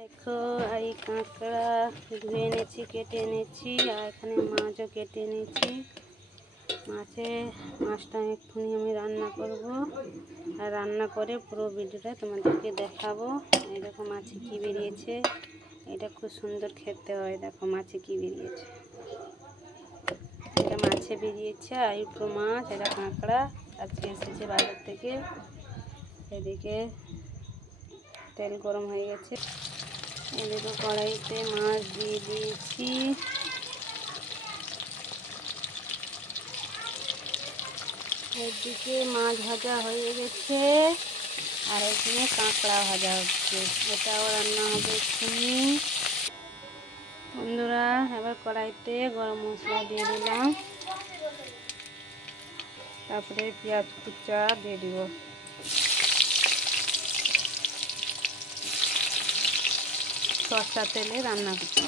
দেখো এই কাঁকড়া ধুয়ে এনেছি, কেটে এনেছি, আর এখানে মাছও কেটে এনেছি। মাছটা এক্ষুনি আমি রান্না করব, আর রান্না করে পুরো ভিডিওটা তোমাদেরকে দেখাবো। এই দেখো মাছে কি বেরিয়েছে, এটা খুব সুন্দর খেতে হয়। দেখো মাছে কি বেরিয়েছে, এটা মাছে বেরিয়েছে আইব্রো মাছ, এটা কাঁকড়া আজকে এসেছে বাজার থেকে। এদিকে তেল গরম হয়ে গেছে, এদিকে কড়াইতে মাছ দিয়ে দিয়েছি। এদিকে মাছ ভাজা হয়ে গেছে, আর এখানে কাঁকড়া ভাজা হচ্ছে, এটাও রান্না হবে এক্ষুনি। বন্ধুরা, এবার কড়াইতে গরম মশলা দিয়ে দিলাম, তারপরে পেঁয়াজ কুচা দিয়ে দিব। সরষা তেলে রান্না করছি।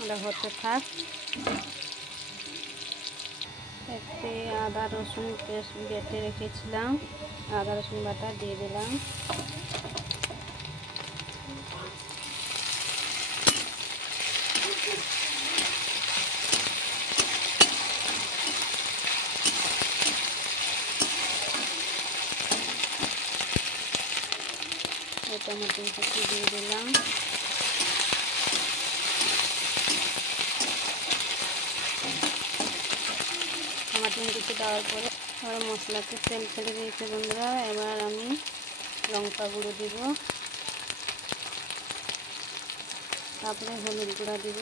ওটা হতে থাক। একটি আদা রসুন পেস্ট বেটে রেখেছিলাম, আদা রসুন বাটা দিয়ে দিলাম। টমেটো কুচি দিয়ে দিলাম। টমেটো কুচি দেওয়ার পরে এবার মশলাতে তেল ছেড়ে দিয়েছে বন্ধুরা। এবার আমি লঙ্কা গুঁড়ো দিব, তারপরে হলুদ গুঁড়া দিব,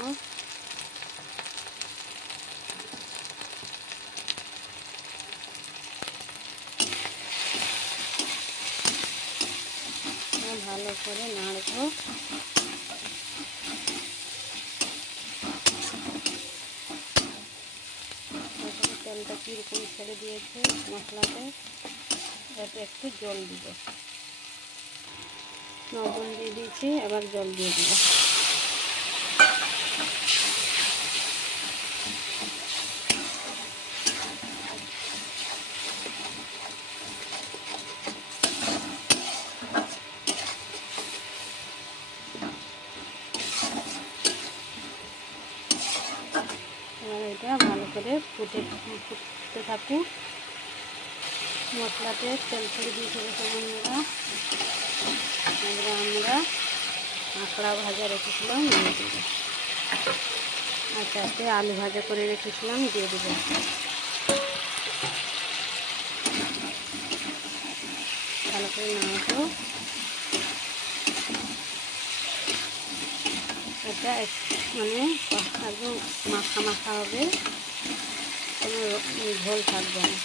ভালো করে নাড়বো। তেলটা কীরকম ছেড়ে দিয়েছে মশলাতে, এতে একটু জল দিব। লবণ দিয়ে দিয়েছি, এবার জল দিয়ে দিব। এবার এটা ভালো করে ফুটতে থাকুক। মশলাতে তেল ছেড়ে দিয়েছে বন্ধুরা। এবার আমরা কাঁকড়া ভাজা রেখেছিলাম দিয়ে দেব, আর তাতে আলু ভাজা করে রেখেছিলাম দিয়ে দেব। ভালো করে নাড়বো। এটা মানে একদম মাখা মাখা হবে, কোনো ঝোল থাকবে না।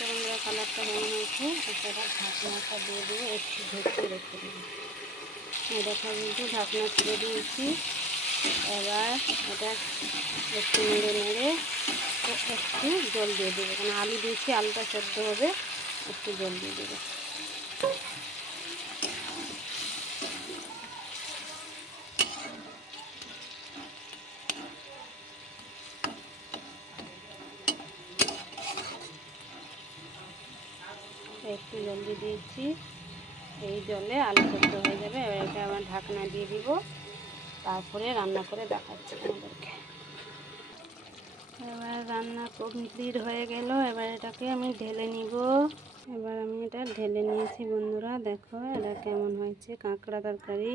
বন্ধুরা, কালারটা কেমন হয়েছে, এটা ঢাকনাটা দিয়ে দেবো, একটু ঢেকে রেখে দেবো। দেখো কিন্তু ঢাকনা তুলে দিয়েছি। এবার এটা একটু নেড়ে নেড়ে একটু জল দিয়ে দেবো, কারণ আলু দিয়েছি, আলুটা সেদ্ধ হবে, একটু জল দিয়ে দেবো। একটু জল দিয়ে দিয়েছি, এই জলে আলু সেদ্ধ হয়ে যাবে। এবার এটা আবার ঢাকনা দিয়ে দিব, তারপরে রান্না করে দেখাচ্ছি তোমাদেরকে। এবার রান্না কমপ্লিট হয়ে গেল, এবার এটাকে আমি ঢেলে নিব। এবার আমি এটা ঢেলে নিয়েছি বন্ধুরা। দেখো এটা কেমন হয়েছে কাঁকড়া তরকারি।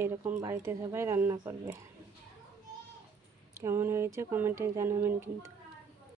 এইরকম বাড়িতে সবাই রান্না করবে। কেমন হয়েছে কমেন্টে জানাবেন কিন্তু।